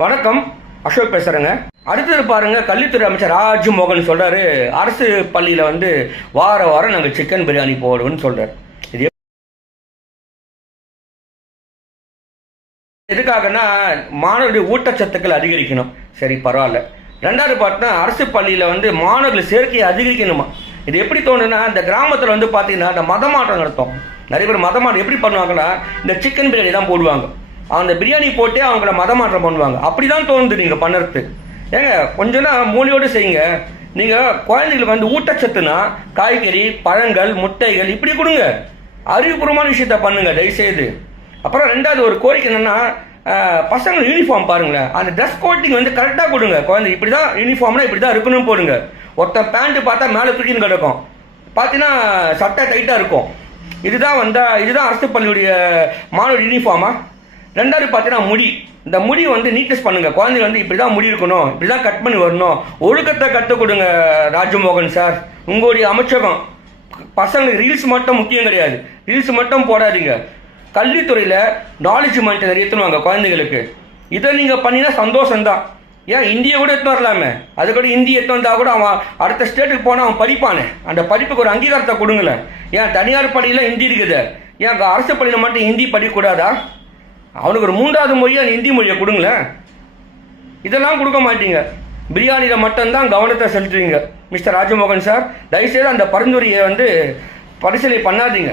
வணக்கம், அசோக் பேசுகிறேங்க. அடுத்தது பாருங்க, கல்வித்துறை அமைச்சர் ராஜ்மோகன் சொல்றாரு, அரசு பள்ளியில் வார வாரம் நாங்கள் சிக்கன் பிரியாணி போடுவோம்னு சொல்றாரு. இது எதுக்காகனா மாணவர்களுடைய ஊட்டச்சத்துக்கள் அதிகரிக்கணும். சரி, பரவாயில்ல. ரெண்டாவது பார்த்தா அரசு பள்ளியில் மாணவர்கள் சேர்க்கையை அதிகரிக்கணுமா. இது எப்படி தோணுன்னா, இந்த கிராமத்தில் பார்த்தீங்கன்னா இந்த மதமாற்றம் நடத்தும். நிறைய பேர் மதமாற்றம் எப்படி பண்ணுவாங்கன்னா, இந்த சிக்கன் பிரியாணி தான் போடுவாங்க. அந்த பிரியாணி போட்டு அவங்கள மதமாற்றம் பண்ணுவாங்க. அப்படி தான் தோணுது நீங்கள் பண்ணுறது. ஏங்க, கொஞ்சம் தான் மூலியோடு செய்யுங்க. நீங்கள் குழந்தைகளுக்கு ஊட்டச்சத்துனா காய்கறி, பழங்கள், முட்டைகள் இப்படி கொடுங்க. அறிவுபூர்வமான விஷயத்த பண்ணுங்க தயவுசெய்து. அப்புறம் ரெண்டாவது ஒரு கோரிக்கை என்னென்னா, பசங்க யூனிஃபார்ம் பாருங்களேன், அந்த ட்ரெஸ் கோட்டிங் கரெக்டாக கொடுங்க. குழந்தை இப்படி தான் யூனிஃபார்ம்னா இப்படி தான் இருக்கணும் போடுங்க. ஒருத்தன் பேண்ட்டு பார்த்தா மேலே தூக்கின்னு கிடக்கும், பார்த்தீங்கன்னா சட்டை டைட்டாக இருக்கும். இதுதான் அரசு பள்ளியுடைய மாணவர் யூனிஃபார்மா? ரெண்டாவது பார்த்தீங்கன்னா முடி. இந்த முடி நீட்னஸ் பண்ணுங்க. குழந்தைங்க இப்படி தான் முடி இருக்கணும், இப்படி தான் கட் பண்ணி வரணும். ஒழுக்கத்தை கற்றுக் கொடுங்க ராஜ்மோகன் சார். உங்களுடைய அமைச்சகம் பசங்களுக்கு ரீல்ஸ் மட்டும் முக்கியம் கிடையாது. ரீல்ஸ் மட்டும் போடாதீங்க. கல்வித்துறையில் நாலேஜ்மெண்ட் நிறைய எடுத்துவாங்க குழந்தைங்களுக்கு. இதை நீங்கள் பண்ணினா சந்தோஷம்தான். ஏன் இந்தியை கூட எடுத்து வரலாமே. அதுக்கூட இந்தி எடுத்து வந்தால் கூட அவன் அடுத்த ஸ்டேட்டுக்கு போனால் அவன் படிப்பானே. அந்த படிப்புக்கு ஒரு அங்கீகாரத்தை கொடுங்களேன். ஏன் தனியார் பள்ளியில் ஹிந்தி இருக்குது, ஏன் அரசு பள்ளியில் மட்டும் ஹிந்தி படிக்கக்கூடாதா? அவனுக்கு ஒரு 3வது மொழியாக ஹிந்தி மொழியை கொடுங்களேன். இதெல்லாம் கொடுக்க மாட்டீங்க. பிரியாணியில் மட்டும்தான் கவனத்தை செலுத்துவீங்க. மிஸ்டர் ராஜ்மோகன் சார், தயவுசெய்து அந்த பரிந்துரையை பரிசீலனை பண்ணாதீங்க.